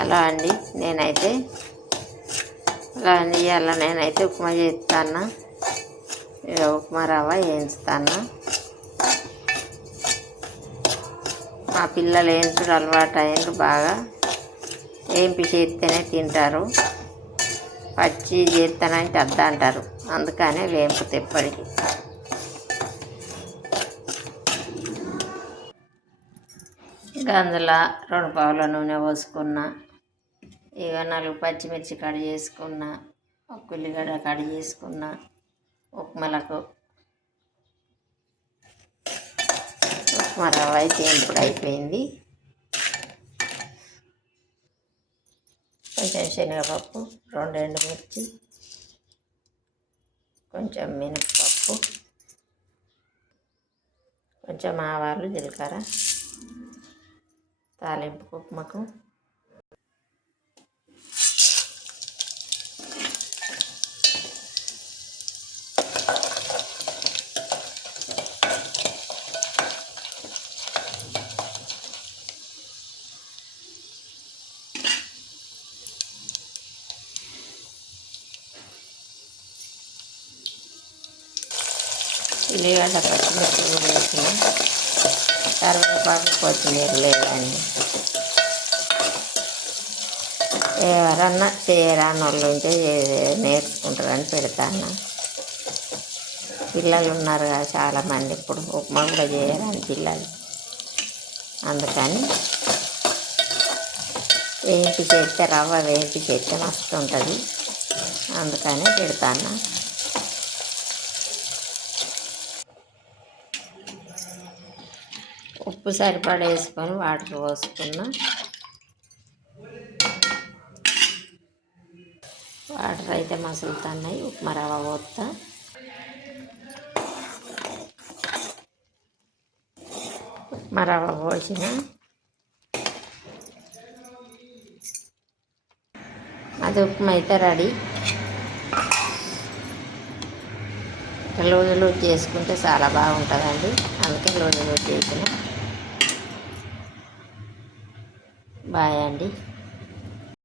అలా అండి నేనైతే అలా నేనైతే ఉప్మా చేస్తాను. ఇక ఉప్మా రవ్వ వేయించుతాను. మా పిల్లలు వేయించుడు అలవాటు అయ్యారు, బాగా వేయింపి చేస్తేనే తింటారు. పచ్చి చేస్తానంటే అద్దా అంటారు, అందుకనే వేంపుతే ఎప్పటికీ. ఇంకా అందులో 2 పావుల నూనె పోసుకున్న, ఇక 4 పచ్చిమిర్చి కట్ చేసుకున్న, 1 ఉల్లిగడ్డ కట్ చేసుకున్న. ఉప్మాలకు ఉప్మా రవ్వ అయితే ఇప్పుడు అయిపోయింది. కొంచెం శనగపప్పు, 2 ఎండుమిర్చి, కొంచెం మినపప్పు, కొంచెం ఆవాలు, జీలకర్ర తాలింపు ఉప్మాకు. ఉల్లిగడ్డ పచ్చిమిర్చి కూడా వేసిన, కరివేపాకు, కొత్తిమీర లేదండి. ఎవరన్నా చేయరాని వాళ్ళు ఉంటే నేర్చుకుంటారని పెడతాను. పిల్లలు ఉన్నారు కదా చాలామంది, ఇప్పుడు ఉప్మా కూడా చేయరాని పిల్లలు, అందుకని వేయింపి చేస్తే రవ్వ వేయింపి చేస్తే మస్తు ఉంటుంది, అందుకని పెడతాను. ఉప్పు సరిపడా వేసుకొని వాటర్ పోసుకున్నా. వాటర్ అయితే మసులుతున్నాయి, ఉప్మా రవ్వ పోస్తా. ఉప్మా రవ్వ పోసిన, అది ఉప్మా అయితే రెడీ. లూజు చేసుకుంటే చాలా బాగుంటుందండి, అందుకే లూజు చేసిన. బాయ్ అండి.